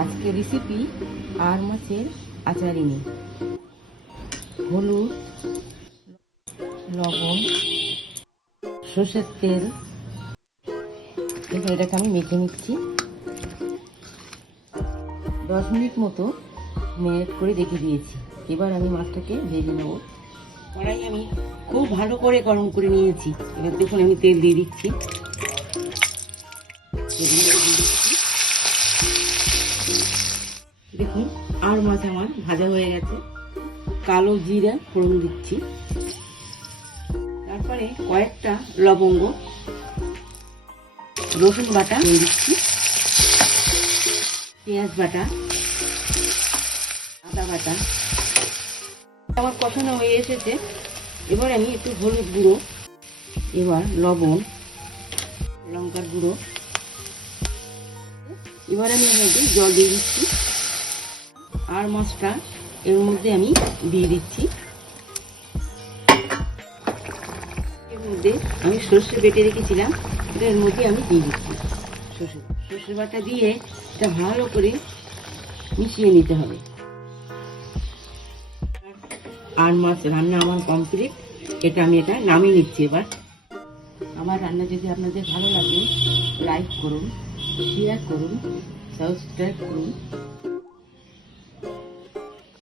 আজকে রেসিপি আর মাছের আচারিনি হলুদ, লবণ, সর্ষের তেল। এবার এটাকে আমি মেখে নিচ্ছি। দশ মিনিট মতো মেরিনেট করে রেখে দিয়েছি। এবার আমি মাছটাকে ভেজে নেব। কড়াই আমি খুব ভালো করে গরম করে নিয়েছি। এবার দেখুন আমি তেল দিয়ে দিচ্ছি। দেখুন, আর মাছ আমার ভাজা হয়ে গেছে। কালো জিরা ফোড়ন দিচ্ছি। তারপরে কয়েকটা লবঙ্গ, রসুন বাটা দিচ্ছি। পেঁয়াজ বাটা, আদা বাটা। আমার কষানো হয়ে এসেছে। এবার আমি একটু হলুদ গুঁড়ো, এবার লবণ, লঙ্কার গুঁড়ো। এবার আমি জল দিয়ে দিচ্ছি। আর মাছটা এর মধ্যে আমি দিয়ে দিচ্ছি। এর মধ্যে আমি সর্ষে বেটে রেখেছিলাম এর মধ্যে আমি দিয়ে দিচ্ছি। সর্ষে সর্ষে বাটা দিয়ে এটা ভালো করে মিশিয়ে নিতে হবে। আর মাছ রান্না আমার কমপ্লিট এটা আমি এটা নামিয়ে নিচ্ছি এবার। আমার রান্না যদি আপনাদের ভালো লাগে লাইক করুন শেয়ার করুন সাবস্ক্রাইব করুন।